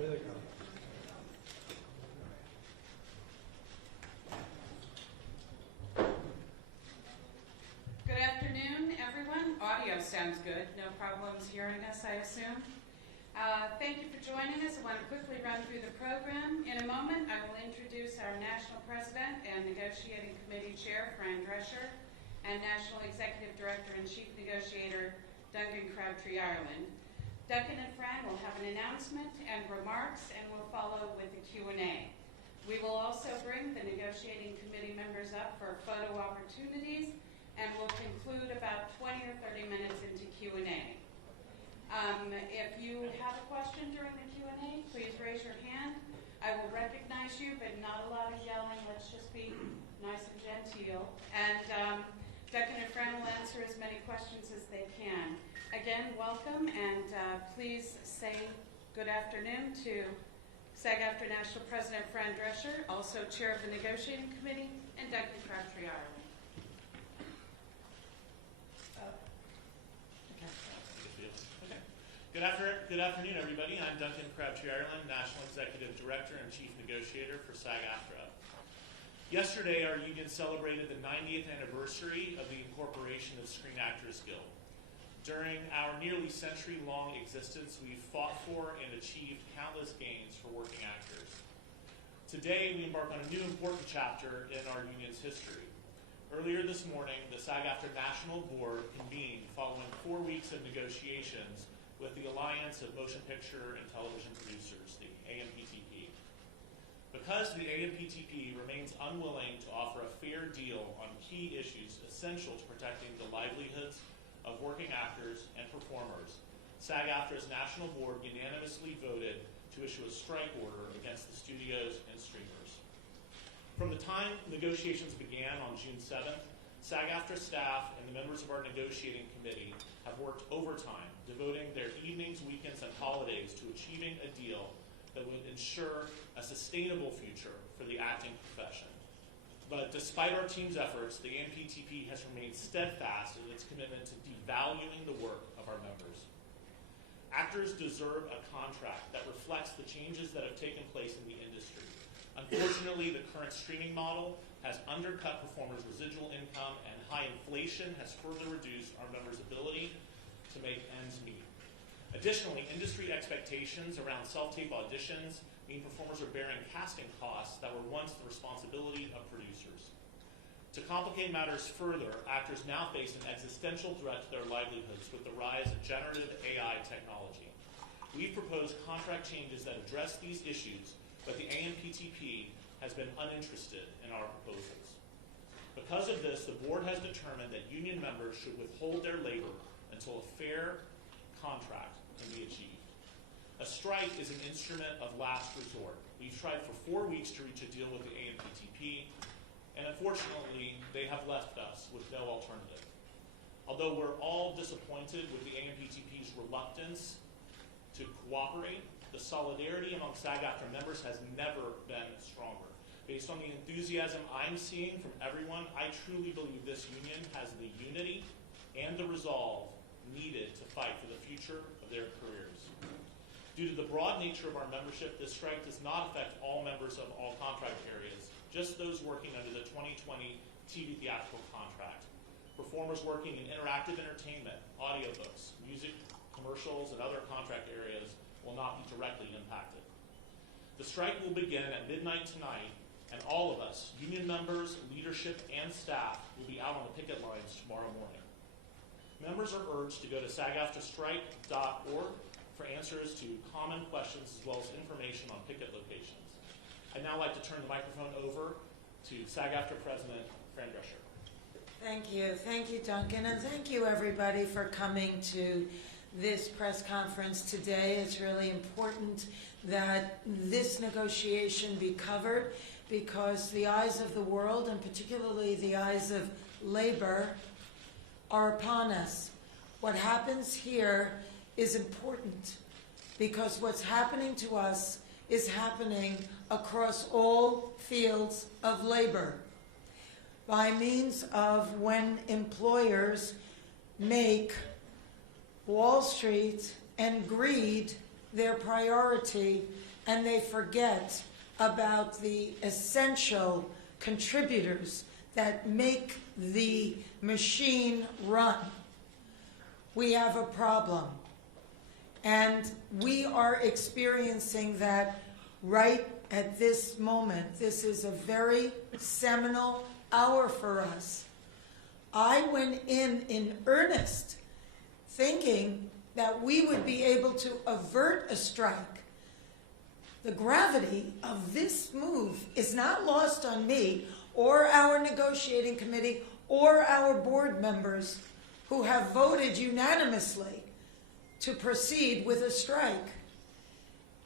There they go. Good afternoon, everyone. Audio sounds good. No problems hearing us, I assume. Thank you for joining us. I want to quickly run through the program. In a moment, I will introduce our National President and Negotiating Committee Chair, Fran Drescher, and National Executive Director and Chief Negotiator, Duncan Crabtree Ireland. Duncan and Fran will have an announcement and remarks, and we'll follow with a Q&A. We will also bring the negotiating committee members up for photo opportunities, and we'll conclude about 20 or 30 minutes into Q&A. If you have a question during the Q&A, please raise your hand. I will recognize you, but not a lot of yelling. Let's just be nice and genteel. And Duncan and Fran will answer as many questions as they can. Again, welcome, and please say good afternoon to SAG-AFTRA National President Fran Drescher, also Chair of the Negotiating Committee, and Duncan Crabtree Ireland. Good afternoon, everybody. I'm Duncan Crabtree Ireland, National Executive Director and Chief Negotiator for SAG-AFTRA. Yesterday, our union celebrated the 90th anniversary of the incorporation of Screen Actors Guild. During our nearly century-long existence, we've fought for and achieved countless gains for working actors. Today, we embark on a new important chapter in our union's history. Earlier this morning, the SAG-AFTRA National Board convened following 4 weeks of negotiations with the Alliance of Motion Picture and Television Producers, the AMPTP. Because the AMPTP remains unwilling to offer a fair deal on key issues essential to protecting the livelihoods of working actors and performers, SAG-AFTRA's National Board unanimously voted to issue a strike order against the studios and streamers. From the time negotiations began on June 7th, SAG-AFTRA staff and the members of our negotiating committee have worked overtime, devoting their evenings, weekends, and holidays to achieving a deal that would ensure a sustainable future for the acting profession. But despite our team's efforts, the AMPTP has remained steadfast in its commitment to devaluing the work of our members. Actors deserve a contract that reflects the changes that have taken place in the industry. Unfortunately, the current streaming model has undercut performers' residual income, and high inflation has further reduced our members' ability to make ends meet. Additionally, industry expectations around self-tape auditions mean performers are bearing casting costs that were once the responsibility of producers. To complicate matters further, actors now face an existential threat to their livelihoods with the rise of generative AI technology. We've proposed contract changes that address these issues, but the AMPTP has been uninterested in our proposals. Because of this, the board has determined that union members should withhold their labor until a fair contract can be achieved. A strike is an instrument of last resort. We've tried for 4 weeks to reach a deal with the AMPTP, and unfortunately, they have left us with no alternative. Although we're all disappointed with the AMPTP's reluctance to cooperate, the solidarity among SAG-AFTRA members has never been stronger. Based on the enthusiasm I'm seeing from everyone, I truly believe this union has the unity and the resolve needed to fight for the future of their careers. Due to the broad nature of our membership, this strike does not affect all members of all contract areas, just those working under the 2020 TV theatrical contract. Performers working in interactive entertainment, audiobooks, music, commercials, and other contract areas will not be directly impacted. The strike will begin at midnight tonight, and all of us, union members, leadership, and staff, will be out on the picket lines tomorrow morning. Members are urged to go to sagaftrastrike.org for answers to common questions as well as information on picket locations. I'd now like to turn the microphone over to SAG-AFTRA President Fran Drescher. Thank you. Thank you, Duncan, and thank you, everybody, for coming to this press conference today. It's really important that this negotiation be covered because the eyes of the world, and particularly the eyes of labor, are upon us. What happens here is important because what's happening to us is happening across all fields of labor by means of when employers make Wall Street and greed their priority and they forget about the essential contributors that make the machine run, we have a problem. And we are experiencing that right at this moment. This is a very seminal hour for us. I went in earnest, thinking that we would be able to avert a strike. The gravity of this move is not lost on me or our negotiating committee or our board members who have voted unanimously to proceed with a strike.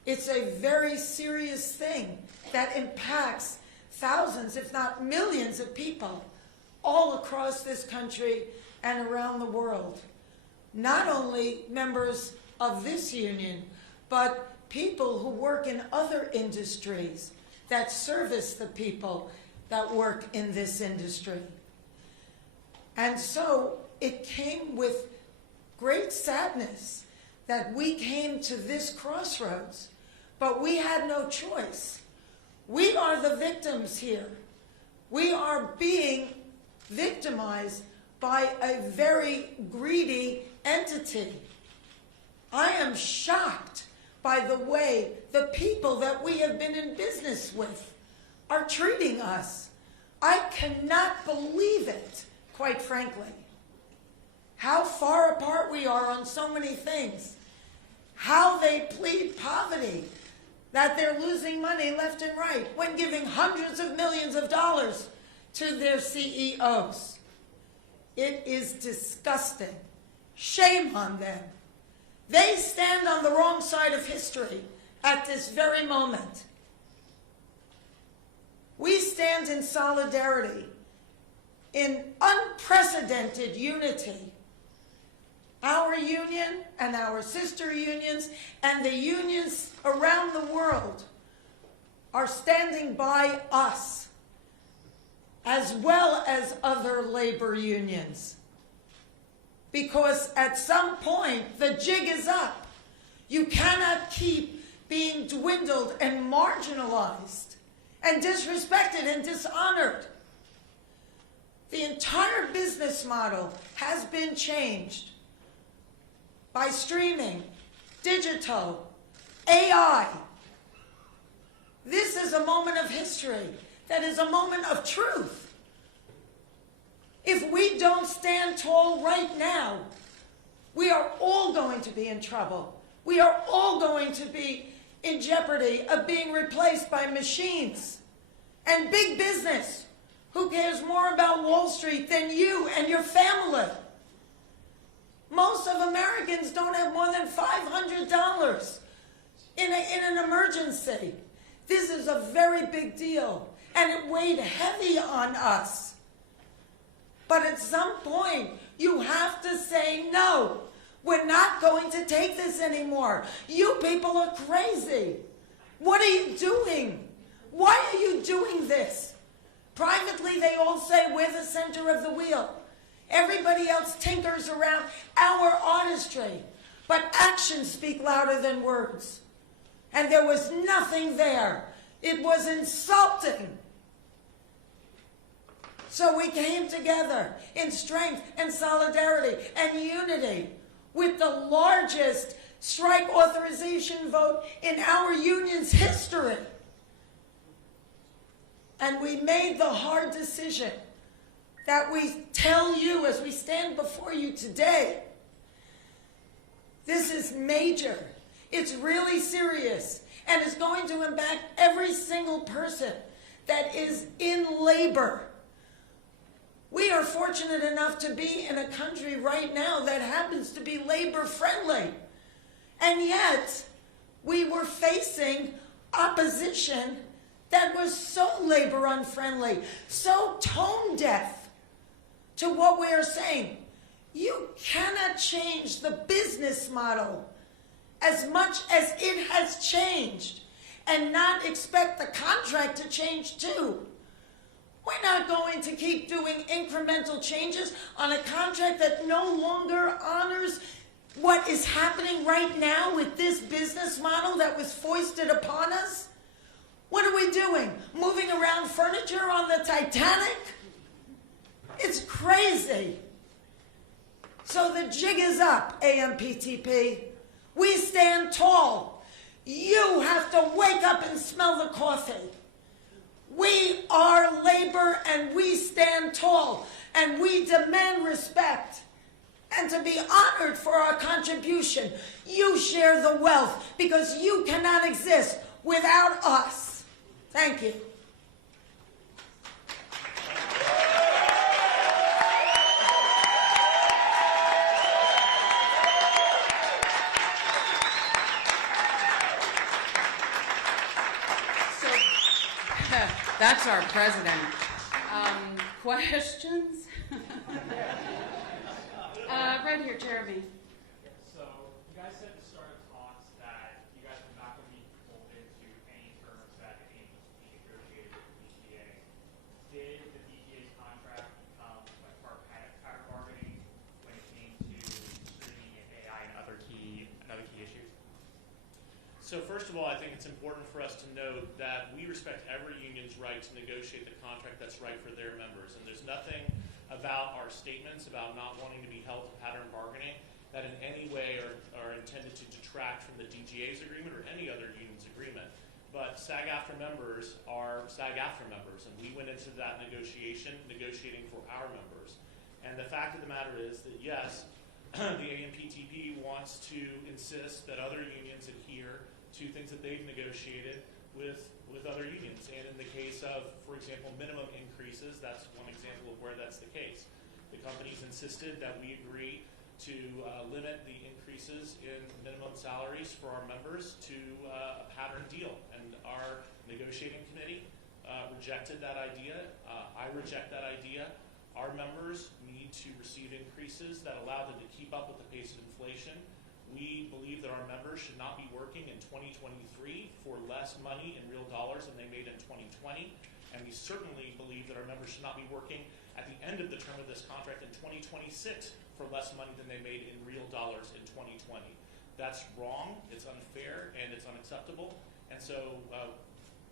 It's a very serious thing that impacts thousands, if not millions of people all across this country and around the world. Not only members of this union, but people who work in other industries that service the people that work in this industry. And so it came with great sadness that we came to this crossroads, but we had no choice. We are the victims here. We are being victimized by a very greedy entity. I am shocked by the way the people that we have been in business with are treating us. I cannot believe it, quite frankly. How far apart we are on so many things. How they plead poverty, that they're losing money left and right when giving hundreds of millions of dollars to their CEOs. It is disgusting. Shame on them. They stand on the wrong side of history at this very moment. We stand in solidarity, in unprecedented unity. Our union and our sister unions and the unions around the world are standing by us, as well as other labor unions. Because at some point, the jig is up. You cannot keep being dwindled and marginalized and disrespected and dishonored. The entire business model has been changed by streaming, digital, AI. This is a moment of history that is a moment of truth. If we don't stand tall right now, we are all going to be in trouble. We are all going to be in jeopardy of being replaced by machines and big business, who cares more about Wall Street than you and your family. Most of Americans don't have more than $500 in an emergency. This is a very big deal, and it weighed heavy on us. But at some point, you have to say, no, we're not going to take this anymore. You people are crazy. What are you doing? Why are you doing this? Privately, they all say we're the center of the wheel. Everybody else tinkers around our artistry. But actions speak louder than words. And there was nothing there. It was insulting. So we came together in strength and solidarity and unity with the largest strike authorization vote in our union's history. And we made the hard decision that we tell you as we stand before you today. This is major. It's really serious. And it's going to impact every single person that is in labor. We are fortunate enough to be in a country right now that happens to be labor-friendly. And yet, we were facing opposition that was so labor-unfriendly, so tone-deaf to what we are saying. You cannot change the business model as much as it has changed and not expect the contract to change too. We're not going to keep doing incremental changes on a contract that no longer honors what is happening right now with this business model that was foisted upon us? What are we doing? Moving around furniture on the Titanic? It's crazy. So the jig is up, AMPTP. We stand tall. You have to wake up and smell the coffee. We are labor and we stand tall and we demand respect and to be honored for our contribution. You share the wealth because you cannot exist without us. Thank you. That's our president. Questions? Right here, Jeremy. So you guys said at the start of talks that you guys were not going to be pulled into any terms that any be negotiated with the DGA. Did the DGA's contract become like part of pattern bargaining when it came to streaming and AI and other key issues? So first of all, I think it's important for us to note that we respect every union's right to negotiate the contract that's right for their members. And there's nothing about our statements about not wanting to be held to pattern bargaining that in any way are intended to detract from the DGA's agreement or any other union's agreement. But SAG-AFTRA members are SAG-AFTRA members, and we went into that negotiating for our members. And the fact of the matter is that yes, the AMPTP wants to insist that other unions adhere to things that they've negotiated with other unions. And in the case of, for example, minimum increases, that's one example of where that's the case. The companies insisted that we agree to limit the increases in minimum salaries for our members to a pattern deal. And our negotiating committee rejected that idea. I reject that idea. Our members need to receive increases that allow them to keep up with the pace of inflation. We believe that our members should not be working in 2023 for less money in real dollars than they made in 2020. And we certainly believe that our members should not be working at the end of the term of this contract in 2026 for less money than they made in real dollars in 2020. That's wrong, it's unfair, and it's unacceptable. And so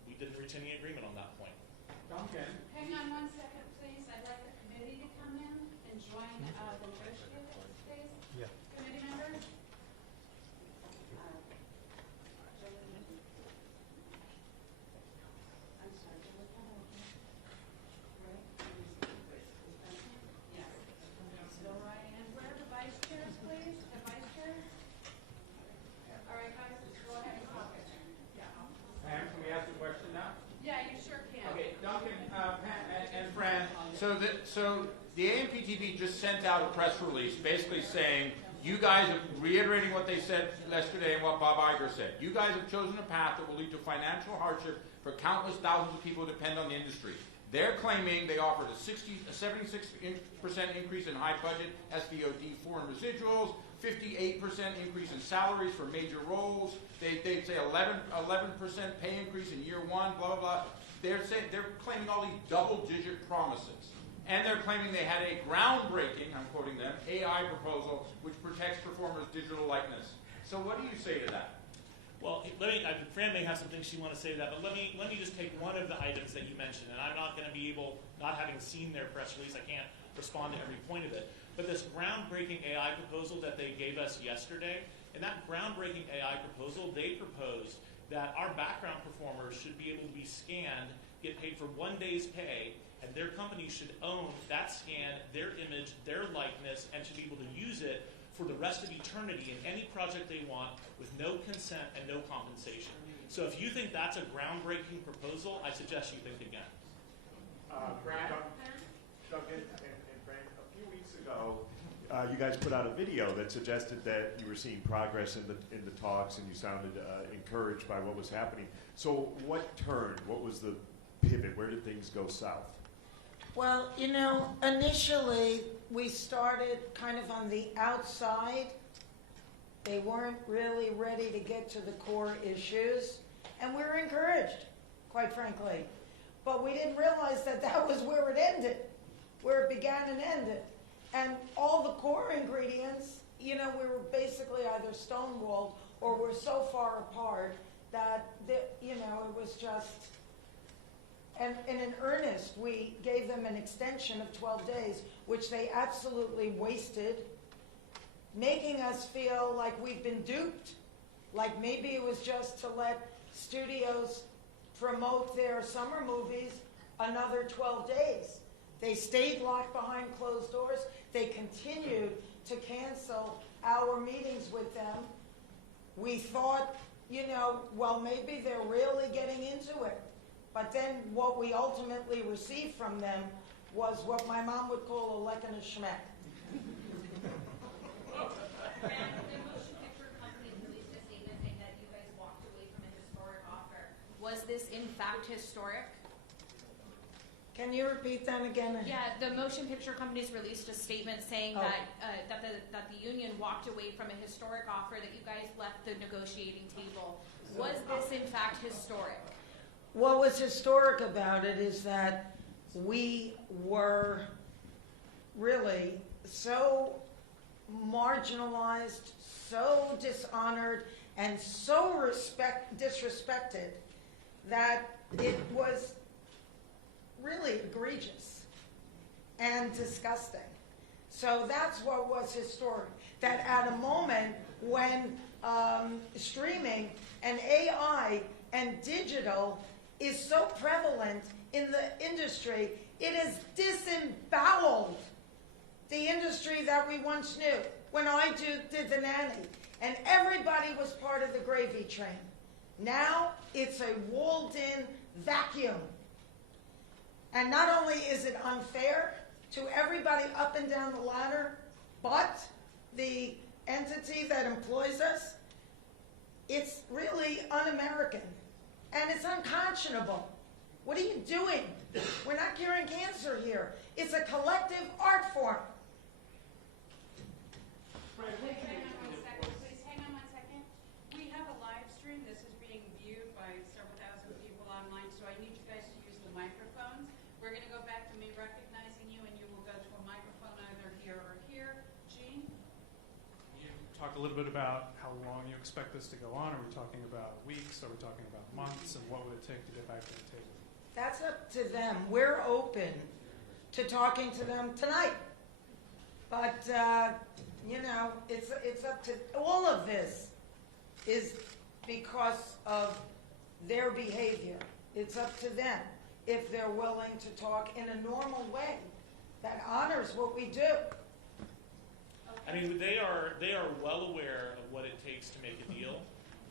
we didn't reach any agreement on that point. Duncan. Hang on one second, please. I'd like the committee to come in and join the negotiators, please. Yeah. Committee members? I'm sorry, do we have a- right? Yes. Go right in. Where are the vice chairs, please? The vice chairs? All right, guys, go ahead and talk it. Pam, can we ask a question now? Yeah, you sure can. Okay, Duncan, Pam, and Fran, so the AMPTP just sent out a press release basically saying, you guys are reiterating what they said yesterday and what Bob Iger said. You guys have chosen a path that will lead to financial hardship for countless thousands of people who depend on the industry. They're claiming they offered a 76% increase in high budget SVOD foreign residuals, 58% increase in salaries for major roles. They say 11% pay increase in year one, blah, blah, blah. They're claiming all these double-digit promises. And they're claiming they had a groundbreaking, I'm quoting them, AI proposal which protects performers' digital likeness. So what do you say to that? Well, Fran may have some things she wants to say to that, but let me just take one of the items that you mentioned, and I'm not going to be able, not having seen their press release, I can't respond to every point of it. But this groundbreaking AI proposal that they gave us yesterday, in that groundbreaking AI proposal, they proposed that our background performers should be able to be scanned, get paid for 1 day's pay, and their company should own that scan, their image, their likeness, and should be able to use it for the rest of eternity in any project they want with no consent and no compensation. So if you think that's a groundbreaking proposal, I suggest you think again. Duncan and Frank, a few weeks ago, you guys put out a video that suggested that you were seeing progress in the talks and you sounded encouraged by what was happening. So what turned? What was the pivot? Where did things go south? Well, you know, initially we started kind of on the outside. They weren't really ready to get to the core issues, and we were encouraged, quite frankly. But we didn't realize that that was where it ended, where it began and ended. And all the core ingredients, we were basically either stonewalled or we're so far apart that, it was just, and in earnest, we gave them an extension of 12 days, which they absolutely wasted, making us feel like we've been duped, like maybe it was just to let studios promote their summer movies another 12 days. They stayed locked behind closed doors. They continued to cancel our meetings with them. We thought, well, maybe they're really getting into it. But then what we ultimately received from them was what my mom would call a leck and a schmeck. And the motion picture company released a statement saying that you guys walked away from a historic offer. Was this in fact historic? Can you repeat that again? Yeah, the motion picture companies released a statement saying that the union walked away from a historic offer, that you guys left the negotiating table. Was this in fact historic? What was historic about it is that we were really so marginalized, so dishonored, and so disrespected that it was really egregious and disgusting. So that's what was historic. That at a moment when streaming and AI and digital is so prevalent in the industry, it has disemboweled the industry that we once knew. When I did The Nanny, and everybody was part of the gravy train. Now it's a walled-in vacuum. And not only is it unfair to everybody up and down the ladder, but the entity that employs us, it's really un-American. And it's unconscionable. What are you doing? We're not curing cancer here. It's a collective art form. Hang on one second. We have a live stream. This is being viewed by several thousand people online, so I need you guys to use the microphones. We're going to go back to me recognizing you, and you will go to a microphone either here or here. Jean? You talk a little bit about how long you expect this to go on. Are we talking about weeks? Are we talking about months? And what would it take to get back to the table? That's up to them. We're open to talking to them tonight. But, it's up to, all of this is because of their behavior. It's up to them if they're willing to talk in a normal way that honors what we do. I mean, they are well aware of what it takes to make a deal.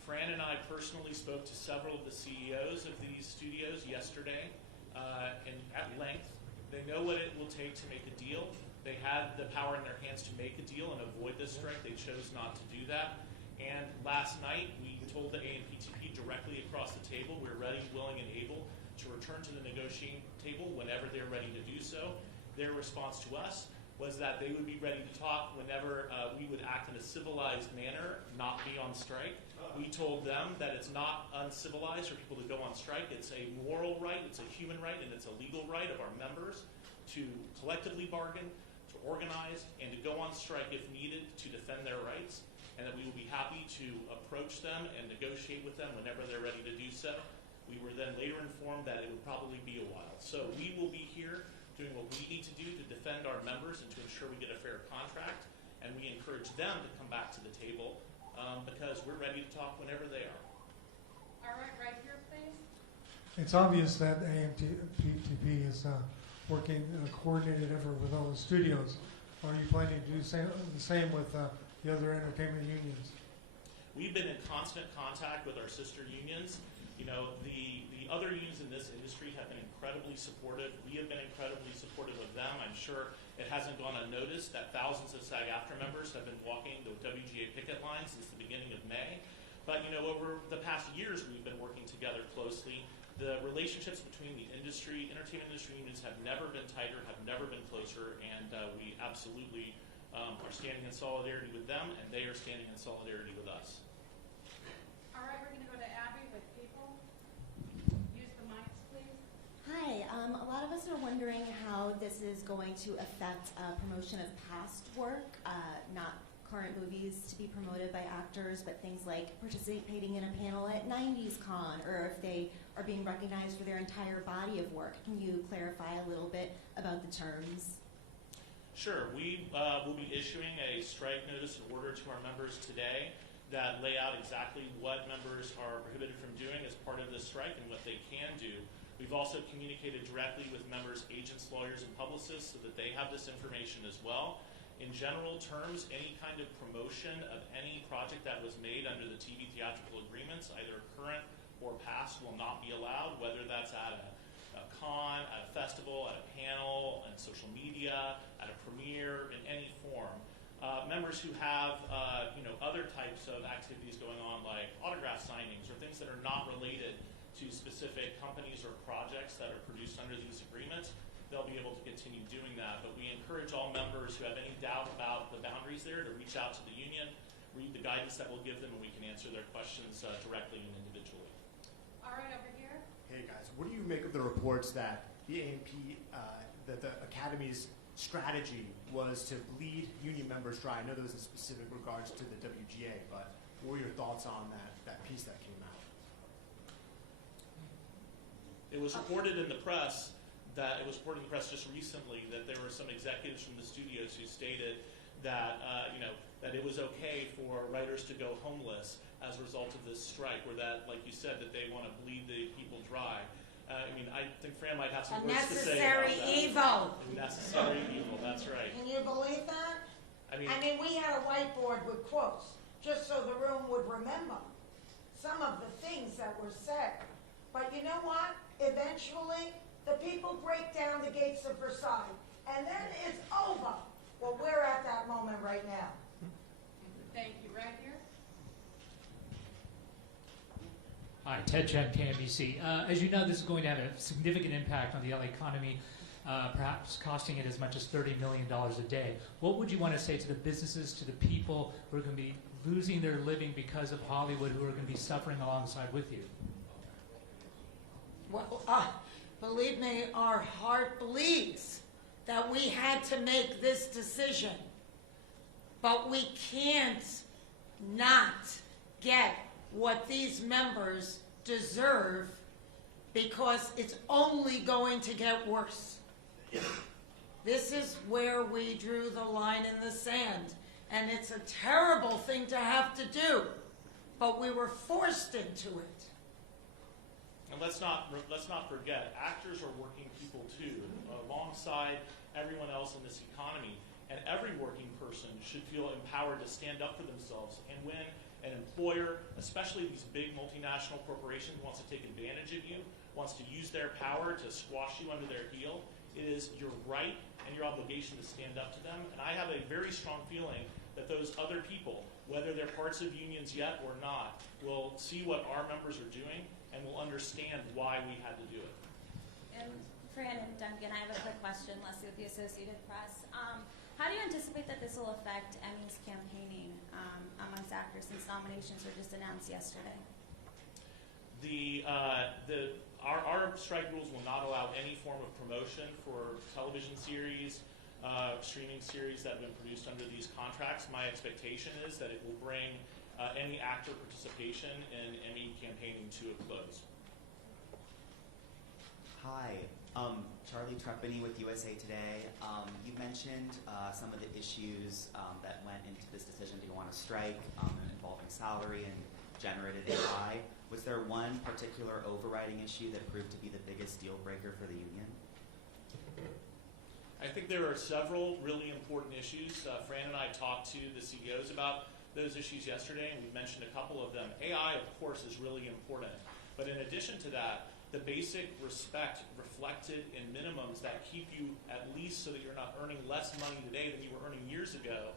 Fran and I personally spoke to several of the CEOs of these studios yesterday, and at length. They know what it will take to make a deal. They had the power in their hands to make a deal and avoid this strike. They chose not to do that. And last night, we told the AMPTP directly across the table we're ready, willing, and able to return to the negotiating table whenever they're ready to do so. Their response to us was that they would be ready to talk whenever we would act in a civilized manner, not be on strike. We told them that it's not uncivilized for people to go on strike. It's a moral right, it's a human right, and it's a legal right of our members to collectively bargain, to organize, and to go on strike if needed to defend their rights, and that we will be happy to approach them and negotiate with them whenever they're ready to do so. We were then later informed that it would probably be a while. So we will be here doing what we need to do to defend our members and to ensure we get a fair contract, and we encourage them to come back to the table because we're ready to talk whenever they are. All right here, please. It's obvious that AMPTP is working in a coordinated effort with all the studios. Are you planning to do the same with the other entertainment unions? We've been in constant contact with our sister unions. You know, the other unions in this industry have been incredibly supportive. We have been incredibly supportive of them. I'm sure it hasn't gone unnoticed that thousands of SAG-AFTRA members have been walking the WGA picket line since the beginning of May. But, over the past years, we've been working together closely. The relationships between the entertainment industry unions have never been tighter, have never been closer, and we absolutely are standing in solidarity with them, and they are standing in solidarity with us. All right, we're going to go to Abby with people. Use the mics, please. Hi, a lot of us are wondering how this is going to affect promotion of past work, not current movies to be promoted by actors, but things like participating in a panel at 90s Con, or if they are being recognized for their entire body of work. Can you clarify a little bit about the terms? Sure. We will be issuing a strike notice and order to our members today that lay out exactly what members are prohibited from doing as part of this strike and what they can do. We've also communicated directly with members, agents, lawyers, and publicists so that they have this information as well. In general terms, any kind of promotion of any project that was made under the TV theatrical agreements, either current or past, will not be allowed, whether that's at a con, at a festival, at a panel, on social media, at a premiere, in any form. Members who have other types of activities going on, like autograph signings or things that are not related to specific companies or projects that are produced under these agreements, they'll be able to continue doing that. But we encourage all members who have any doubt about the boundaries there to reach out to the union, read the guidance that we'll give them, and we can answer their questions directly and individually. All right, over here. Hey guys, what do you make of the reports that the AMP, that the Academy's strategy was to bleed union members dry? I know there was a specific regards to the WGA, but what were your thoughts on that piece that came out? It was reported in the press just recently that there were some executives from the studios who stated that that it was okay for writers to go homeless as a result of this strike, or that, like you said, that they want to bleed the people dry. I think Fran might have some words to say about that. Necessary evil. A necessary evil, that's right. Can you believe that? I mean, we had a whiteboard with quotes, just so the room would remember some of the things that were said. But you know what? Eventually, the people break down the gates of Versailles, and then it's over. Well, we're at that moment right now. Thank you. Right here. Hi, Ted Chen, KNBC. As you know, this is going to have a significant impact on the LA economy, perhaps costing it as much as $30 million a day. What would you want to say to the businesses, to the people who are going to be losing their living because of Hollywood, who are going to be suffering alongside with you? Well, believe me, our heart bleeds that we had to make this decision. But we can't not get what these members deserve, because it's only going to get worse. This is where we drew the line in the sand, and it's a terrible thing to have to do, but we were forced into it. and let's not forget, actors are working people too, alongside everyone else in this economy. And every working person should feel empowered to stand up for themselves. And when an employer, especially these big multinational corporations, wants to take advantage of you, wants to use their power to squash you under their heel, it is your right and your obligation to stand up to them. And I have a very strong feeling that those other people, whether they're parts of unions yet or not, will see what our members are doing and will understand why we had to do it. And Fran and Duncan, I have a quick question, Leslie with the Associated Press. How do you anticipate that this will affect Emmy's campaigning amongst actors, since nominations were just announced yesterday? Our strike rules will not allow any form of promotion for television series, streaming series that have been produced under these contracts. My expectation is that it will bring any actor participation in Emmy campaigning to a close. Hi, Charlie Trepany with USA Today. You mentioned some of the issues that went into this decision to go on a strike involving salary and generated AI. Was there one particular overriding issue that proved to be the biggest deal breaker for the union? I think there are several really important issues. Fran and I talked to the CEOs about those issues yesterday, and we mentioned a couple of them. AI, of course, is really important. But in addition to that, the basic respect reflected in minimums that keep you at least so that you're not earning less money today than you were earning years ago,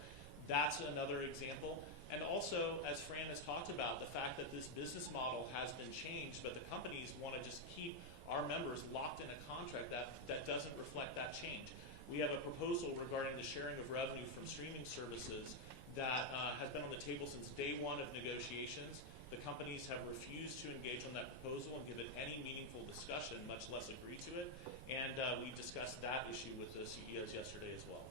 that's another example. And also, as Fran has talked about, the fact that this business model has been changed, but the companies want to just keep our members locked in a contract that doesn't reflect that change. We have a proposal regarding the sharing of revenue from streaming services that has been on the table since day one of negotiations. The companies have refused to engage on that proposal and give it any meaningful discussion, much less agree to it. And we discussed that issue with the CEOs yesterday as well.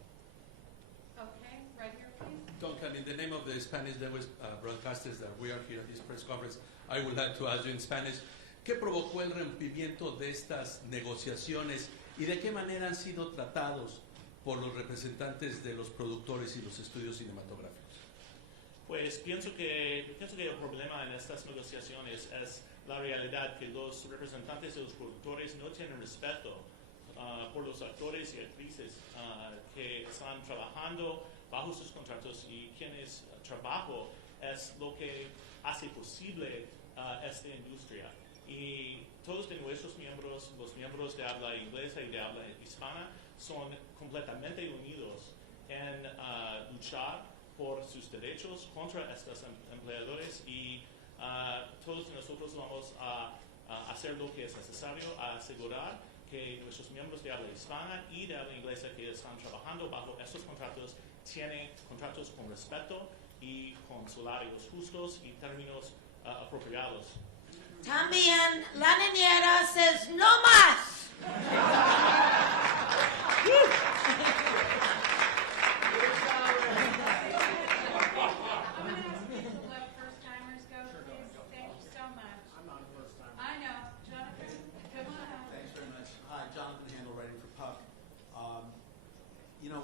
Okay. right here, please. Duncan, in the name of the Spanish language broadcasters that we are here at this press conference, I would like to ask you in Spanish, ¿qué provocó el rompimiento de estas negociaciones y de qué manera han sido tratados por los representantes de los productores y los estudios cinematográficos? Pues pienso que el problema en estas negociaciones es la realidad que los representantes de los productores no tienen respeto por los actores y actrices que están trabajando bajo sus contratos y quienes trabajo es lo que hace posible esta industria. Y todos de nuestros miembros, los miembros de habla inglesa y de habla hispana, son completamente unidos en luchar por sus derechos contra estos empleadores y todos nosotros vamos a hacer lo que es necesario, a asegurar que nuestros miembros de habla hispana y de habla inglesa que están trabajando bajo estos contratos tienen contratos con respeto y con salarios justos y términos apropiados. También la niñera says no más. You know,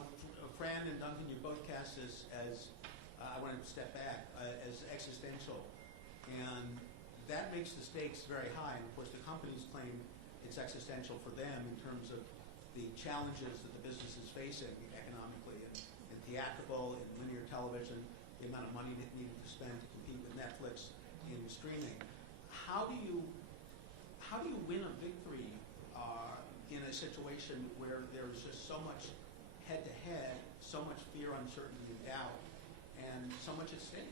Fran and Duncan, you both cast this as, I want to step back, as existential. And that makes the stakes very high. And of course, the companies claim it's existential for them in terms of the challenges that the business is facing economically in theatrical, in linear television, the amount of money that needed to spend to compete with Netflix in streaming. How do you win a victory in a situation where there's just so much head-to-head, so much fear, uncertainty, and doubt, and so much at stake?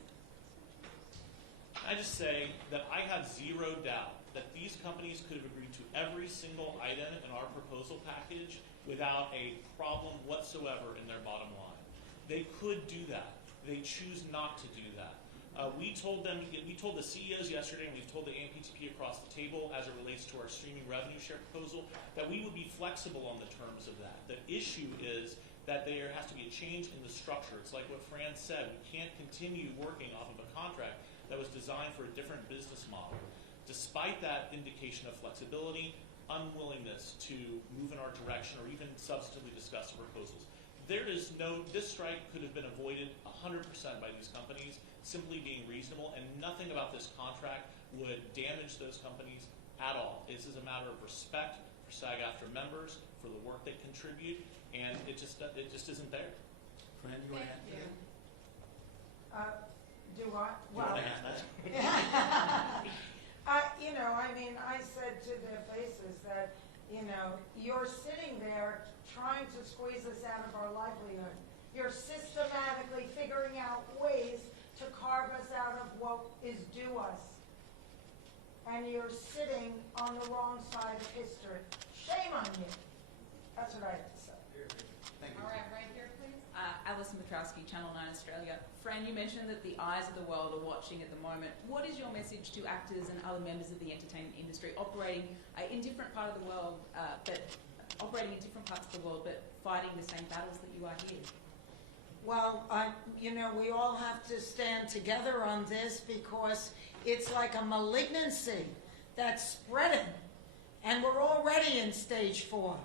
I just say that I have zero doubt that these companies could have agreed to every single item in our proposal package without a problem whatsoever in their bottom line. They could do that. They choose not to do that. We told the CEOs yesterday, and we've told the AMPTP across the table as it relates to our streaming revenue share proposal, that we would be flexible on the terms of that. The issue is that there has to be a change in the structure. It's like what Fran said. We can't continue working off of a contract that was designed for a different business model. Despite that indication of flexibility, unwillingness to move in our direction or even substantively discuss the proposals. This strike could have been avoided 100% by these companies simply being reasonable, and nothing about this contract would damage those companies at all. This is a matter of respect for SAG-AFTRA members, for the work they contribute, and it just isn't there. Fran, you want to add to that? Do I? Well, I said to their faces that, you're sitting there trying to squeeze us out of our livelihood. You're systematically figuring out ways to carve us out of what is due us. And you're sitting on the wrong side of history. Shame on you. That's what I have to say. Thank you. All right, right here, please. Alison Petrowski, Channel 9 Australia. Fran, you mentioned that the eyes of the world are watching at the moment. What is your message to actors and other members of the entertainment industry operating in different parts of the world, but fighting the same battles that you are here? Well, we all have to stand together on this because it's like a malignancy that's spreading, and we're already in stage 4.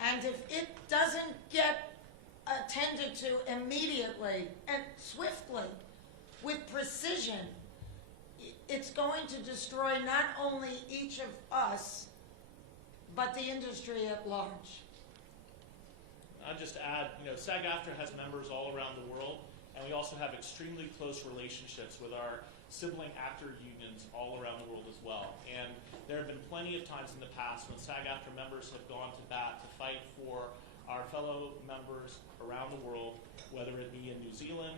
And if it doesn't get attended to immediately and swiftly with precision, it's going to destroy not only each of us, but the industry at large. I'll just add, SAG-AFTRA has members all around the world, and we also have extremely close relationships with our sibling actor unions all around the world as well. And there have been plenty of times in the past when SAG-AFTRA members have gone to bat to fight for our fellow members around the world, whether it be in New Zealand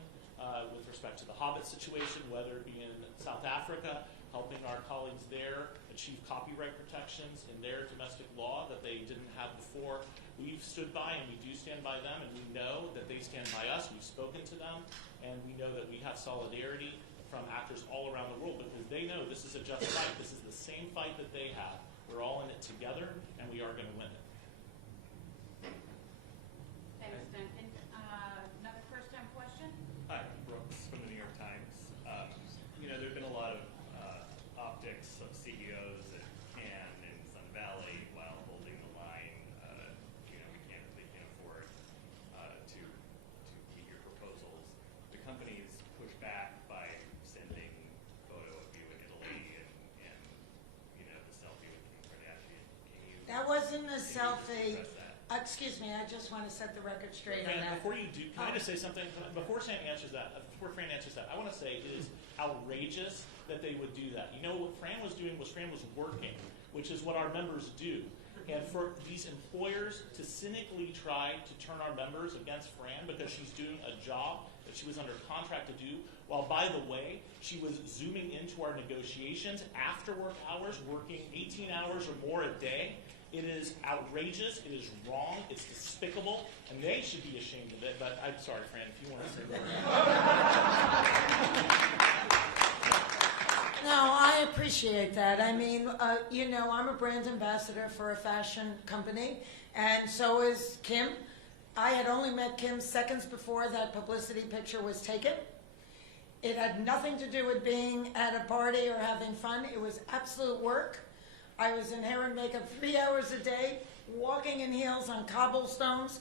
with respect to the Hobbit situation, whether it be in South Africa, helping our colleagues there achieve copyright protections in their domestic law that they didn't have before. We've stood by, and we do stand by them, and we know that they stand by us. We've spoken to them, and we know that we have solidarity from actors all around the world because they know this is a just fight. This is the same fight that they have. We're all in it together, and we are going to win it. Thanks, Duncan. Another first-time Duncan a selfie. Excuse me, I just want to set the record straight on that. Before you do, can I just say something? Before Fran answers that, I want to say it is outrageous that they would do that. You know what Fran was doing was Fran was working, which is what our members do. And for these employers to cynically try to turn our members against Fran because she's doing a job that she was under contract to do, while, by the way, she was zooming into our negotiations after work hours, working 18 hours or more a day. It is outrageous, it is wrong, it's despicable, and they should be ashamed of it. But I'm sorry, Fran, if you want to say more. No, I appreciate that. I mean, you know, I'm a brand ambassador for a fashion company, and so is Kim. I had only met Kim seconds before that publicity picture was taken. It had nothing to do with being at a party or having fun. It was absolute work. I was in hair and makeup 3 hours a day, walking in heels on cobblestones,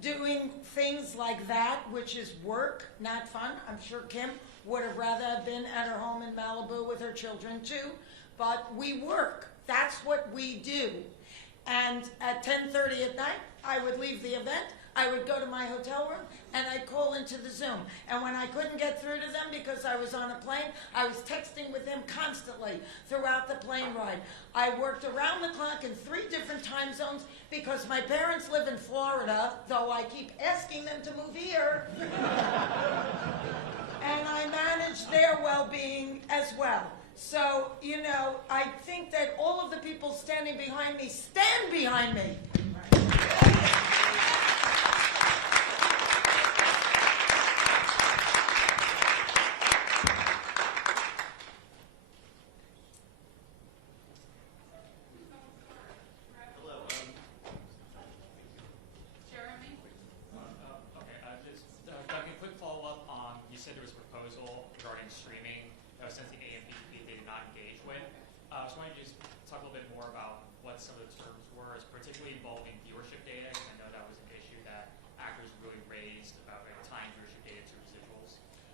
doing things like that, which is work, not fun. I'm sure Kim would have rather have been at her home in Malibu with her children too, but we work. That's what we do. And at 10:30 at night, I would leave the event, I would go to my hotel room, and I'd call into the Zoom. And when I couldn't get through to them because I was on a plane, I was texting with them constantly throughout the plane ride. I worked around the clock in 3 different time zones because my parents live in Florida, though I keep asking them to move here. And I managed their well-being as well. So, you know, I think that all of the people standing behind me stand behind me.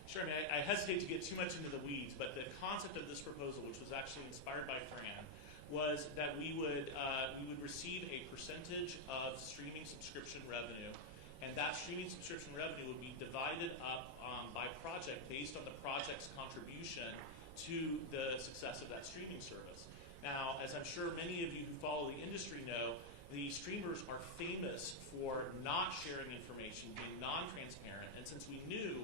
Sure, I mean, I hesitate to get too much into the weeds, but the concept of this proposal, which was actually inspired by Fran, was that we would receive a percentage of streaming subscription revenue, and that streaming subscription revenue would be divided up by project based on the project's contribution to the success of that streaming service. Now, as I'm sure many of you who follow the industry know, the streamers are famous for not sharing information, being non-transparent, and since we knew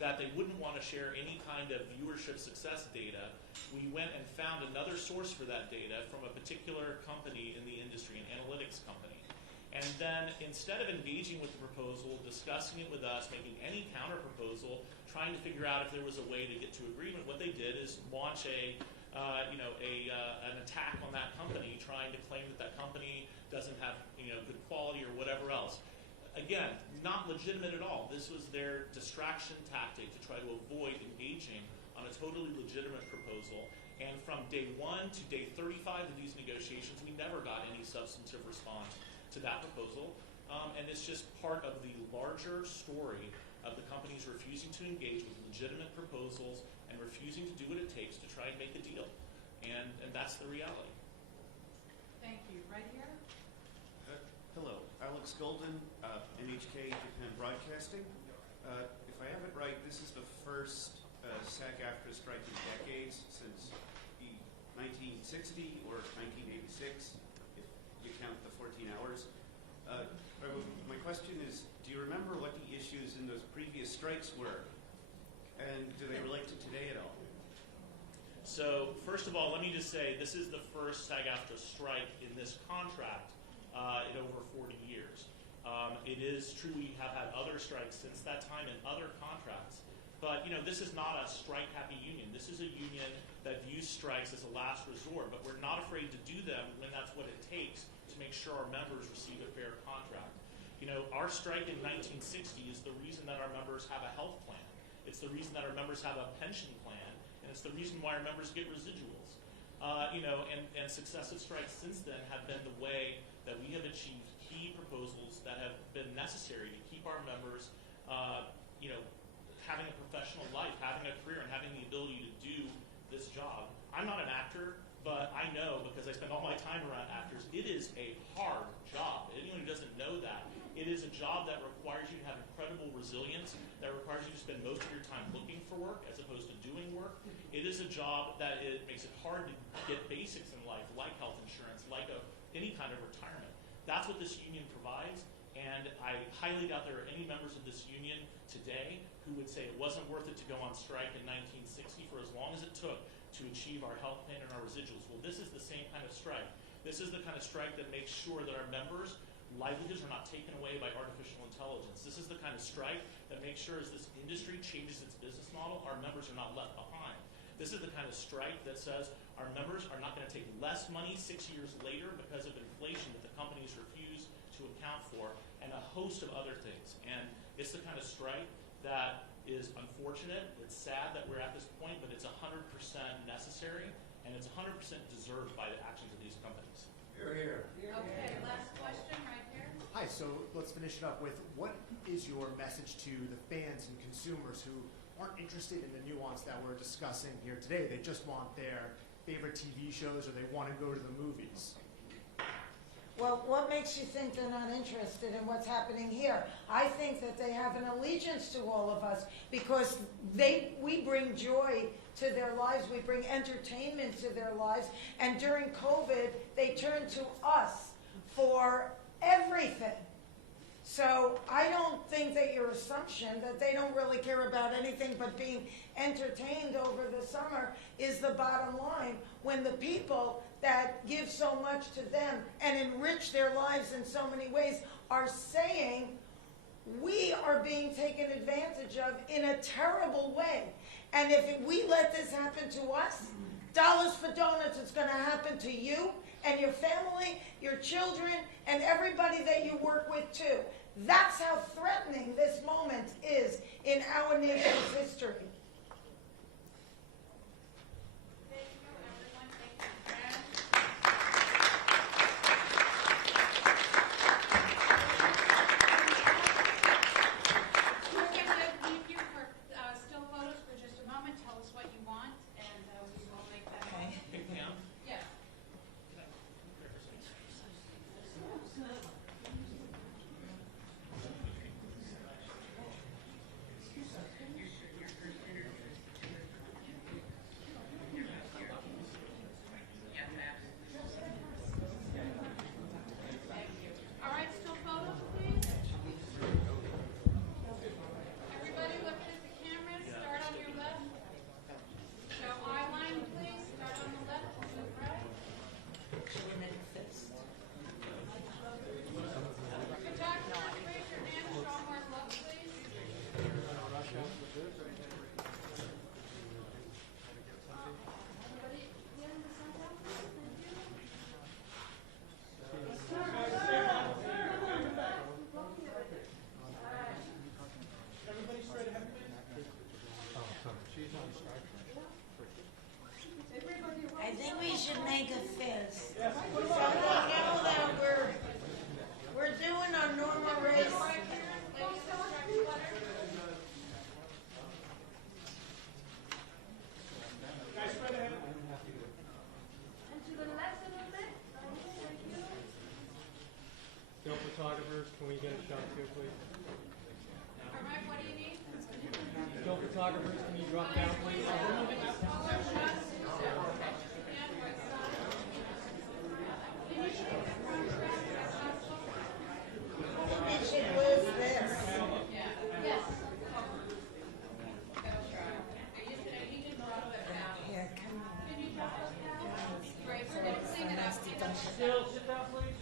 that they wouldn't want to share any kind of viewership success data, we went and found another source for that data from a particular company in the industry, an analytics company. And then instead of engaging with the proposal, discussing it with us, making any counter-proposal, trying to figure out if there was a way to get to agreement, what they did is launch an attack on that company, trying to claim that that company doesn't have good quality or whatever else. Again, not legitimate at all. This was their distraction tactic to try to avoid engaging on a totally legitimate proposal. And from day 1 to day 35 of these negotiations, we never got any substantive response to that proposal. And it's just part of the larger story of the companies refusing to engage with legitimate proposals and refusing to do what it takes to try and make a deal. And that's the reality. Thank you. Right here? Hello, Alex Golden, NHK Japan Broadcasting. If I have it right, this is the first SAG-AFTRA strike in decades since 1960 or 1986, if you count the 14 hours. My question is, do you remember what the issues in those previous strikes were? And do they relate to today at all? So, first of all, let me just say, this is the first SAG-AFTRA strike in this contract in over 40 years. It is true we have had other strikes since that time in other contracts, but this is not a strike-happy union. This is a union that views strikes as a last resort, but we're not afraid to do them when that's what it takes to make sure our members receive a fair contract. Our strike in 1960 is the reason that our members have a health plan. It's the reason that our members have a pension plan, and it's the reason why our members get residuals. And successive strikes since then have been the way that we have achieved key proposals that have been necessary to keep our members, having a professional life, having a career, and having the ability to do this job. I'm not an actor, but I know, because I spend all my time around actors, it is a hard know that. It is a job that requires you to have incredible resilience, that requires you to spend most of your time looking for work as opposed to doing work. It is a job that it makes it hard to get basics in life, like health insurance, like any kind of retirement. That's what this union provides, and I highly doubt there are any members of this union today who would say it wasn't worth it to go on strike in 1960 for as long as it took to achieve our health plan and our residuals. Well, this is the same kind of strike. This is the kind of strike that makes sure that our members' livelihoods are not taken away by artificial intelligence. This is the kind of strike that makes sure as this industry changes its business model, our members are not left behind. This is the kind of strike that says our members are not going to take less money 6 years later because of inflation that the companies refuse to account for, and a host of other things. And it's the kind of strike that is unfortunate. It's sad that we're at this point, but it's 100% necessary, and it's 100% deserved by the actions of these companies. Here. Okay, last question right here. Hi, so let's finish it up with what is your message to the fans and consumers who aren't interested in the nuance that we're discussing here today? They just want their favorite TV shows or they want to go to the movies. Well, what makes you think they're not interested in what's happening here? I think that they have an allegiance to all of us because we bring joy to their lives, we bring entertainment to their lives, and during COVID, they turned to us for everything. So I don't think that your assumption that they don't really care about anything but being entertained over the summer is the bottom line, when the people that give so much to them and enrich their lives in so many ways are saying we are being taken advantage of in a terrible way. And if we let this happen to us, dollars for donuts, it's going to happen to you and your family, your children, and everybody that you work with too. That's how threatening this moment is in our nation's history. Thank you, everyone. Thank you, Fran. We're going to leave you for still photos for just a moment. Tell us what you want, and we will make that happen. Pam? Yes. All right, still photos, please. Everybody looking at the camera, start on your left. Show eye line, please. Start on the left, move right. Photographers, raise your hand, show more love, please. Everybody here in the center, thank you. Everybody straight ahead, please. I think we should make a fist. So they know that we're doing our normal race. Guys, straight ahead. And to the left a little bit. Thank you. Still photographers, can we get a shot too, please? All right, what do you need? Still photographers, can you drop down, please? We should lose this. Yes. That'll try. He did drop that down. Here, come on. Can you drop those down? Great, we're going to clean it up. Still, sit down, please.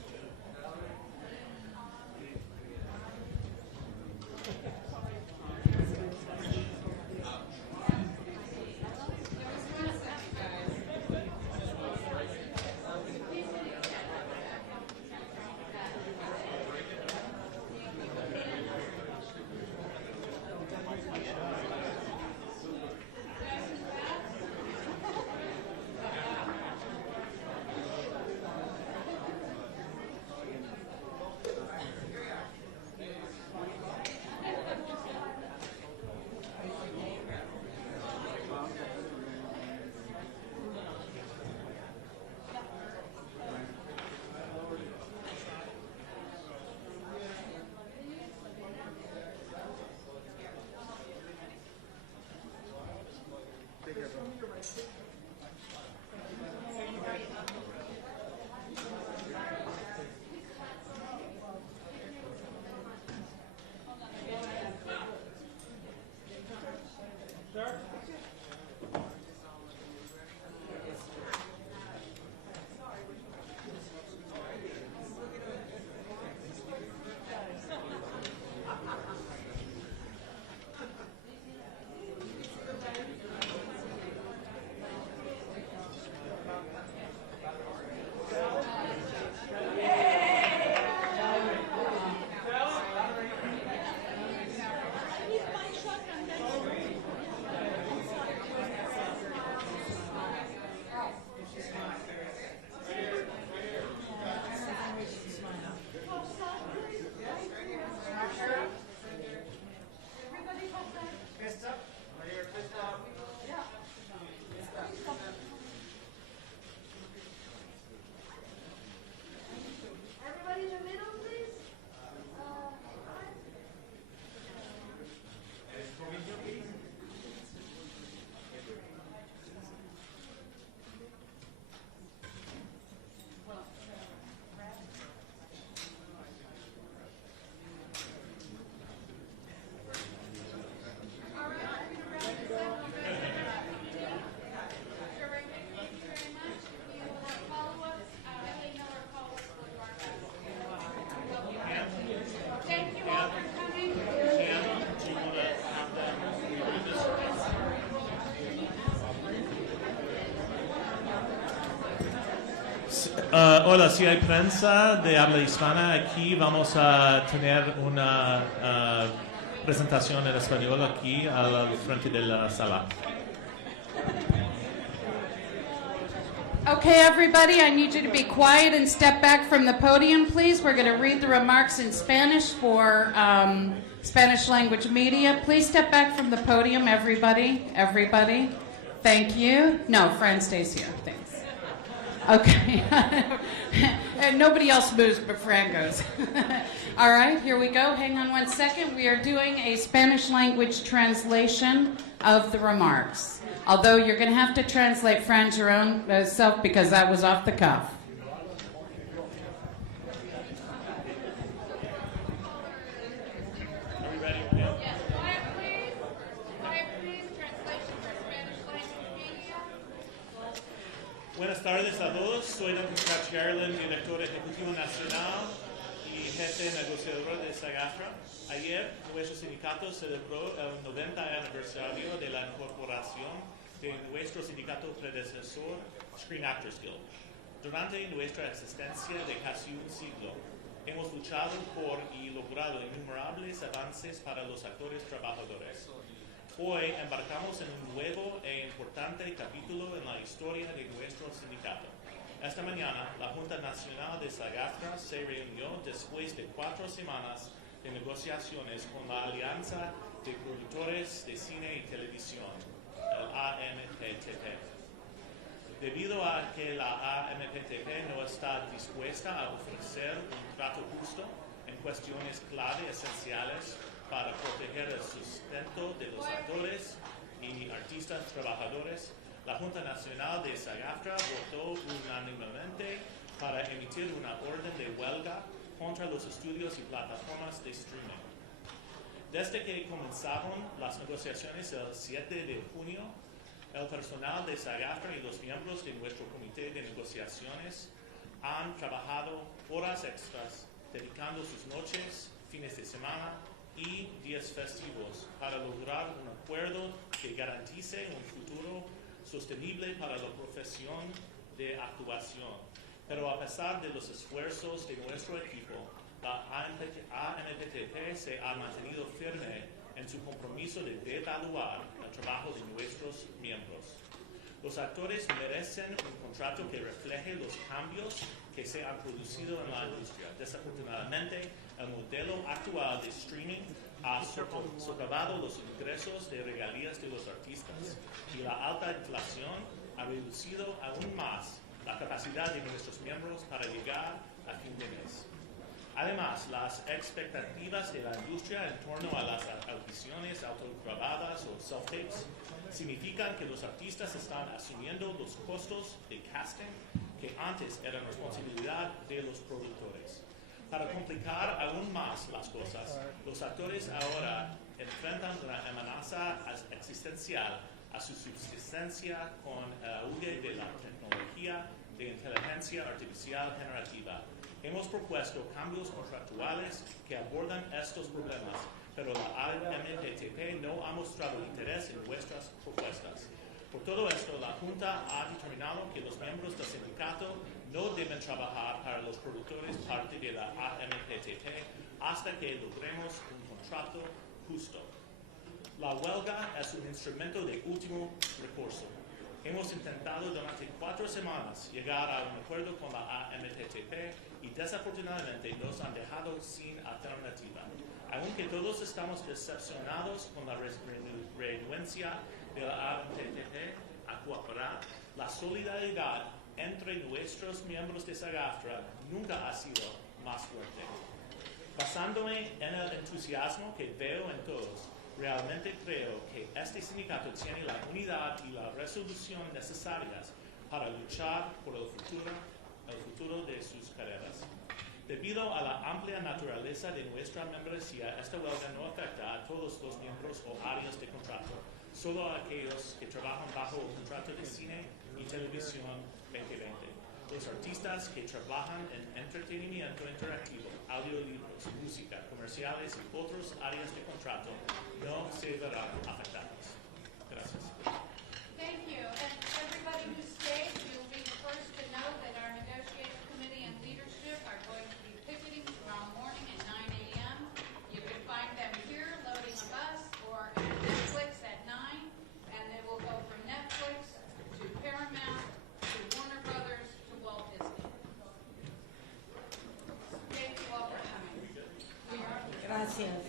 Hola, si hay prensa de habla hispana aquí, vamos a tener una presentación en español aquí al frente de la sala. Okay, everybody, I need you to be quiet and step back from the podium, please. We're going to read the remarks in Spanish for Spanish language media. Please step back from the podium, everybody. Everybody. Thank you. No, Fran stays here. Thanks. Okay. And nobody else moves, but Fran goes. All right, here we go. Hang on one second. We are doing a Spanish language translation of the remarks. Although you're going to have to translate, Fran, your own self, because that was off the cuff. Are we ready? Yeah. Yes, quiet please. Quiet please. Translation for Spanish language media. Buenas tardes a todos. Soy Duncan Crouch Garland, director ejecutivo nacional y jefe negociador de SAG-AFTRA. Ayer, nuestro sindicato celebró el 90 aniversario de la incorporación de nuestro sindicato predecesor, Screen Actors Guild. Durante nuestra existencia de casi un siglo, hemos luchado por y logrado innumerables avances para los actores trabajadores. Hoy embarcamos en un nuevo e importante capítulo en la historia de nuestro sindicato. Esta mañana, la Junta Nacional de SAG-AFTRA se reunió después de 4 semanas de negociaciones con la Alianza de Productores de Cine y Televisión, el AMPTP. Debido a que la AMPTP no está dispuesta a ofrecer un trato justo en cuestiones clave esenciales para proteger el sustento de los actores y artistas trabajadores, la Junta Nacional de SAG-AFTRA votó unánimemente para emitir una orden de huelga contra los estudios y plataformas de streaming. Desde que comenzaron las negociaciones el 7 de junio, el personal de SAG-AFTRA y los miembros de nuestro comité de negociaciones han trabajado horas extras, dedicando sus noches, fines de semana y días festivos para lograr un acuerdo que garantice un futuro sostenible para la profesión de actuación. Pero a pesar de los esfuerzos de nuestro equipo, la AMPTP se ha mantenido firme en su compromiso de devaluar el trabajo de nuestros miembros. Los actores merecen un contrato que refleje los cambios que se han producido en la industria. Desafortunadamente, el modelo actual de streaming ha socavado los ingresos de regalías de los artistas y la alta inflación ha reducido aún más la capacidad de nuestros miembros para llegar a fin de mes. Además, las expectativas de la industria en torno a las audiciones autograbadas o self-tapes significan que los artistas están asumiendo los costos de casting que antes eran responsabilidad de los productores. Para complicar aún más las cosas, los actores ahora enfrentan una amenaza existencial a su subsistencia con el auge de la tecnología de inteligencia artificial generativa. Hemos propuesto cambios contractuales que abordan estos problemas, pero la AMPTP no ha mostrado interés en nuestras propuestas. Por todo esto, la Junta ha determinado que los miembros del sindicato no deben trabajar para los productores parte de la AMPTP hasta que logremos un contrato justo. La huelga es un instrumento de último recurso. Hemos intentado durante 4 semanas llegar a un acuerdo con la AMPTP y desafortunadamente nos han dejado sin alternativa. Aunque todos estamos decepcionados con la renuencia de la AMPTP a cooperar, la solidaridad entre nuestros miembros de SAG-AFTRA nunca ha sido más fuerte. Basándome en el entusiasmo que veo en todos, realmente creo que este sindicato tiene la unidad y la resolución necesarias para luchar por el futuro de sus carreras. Debido a la amplia naturaleza de nuestra membresía, esta huelga no afecta a todos los miembros o áreas de contrato, solo a aquellos que trabajan bajo el contrato de cine y televisión 2020. Los artistas que trabajan en entretenimiento interactivo, audiolibros, música, comerciales y otras áreas de contrato no se verán afectados. Gracias. Thank you. And everybody who stayed, you'll be the first to know that our negotiations Yes.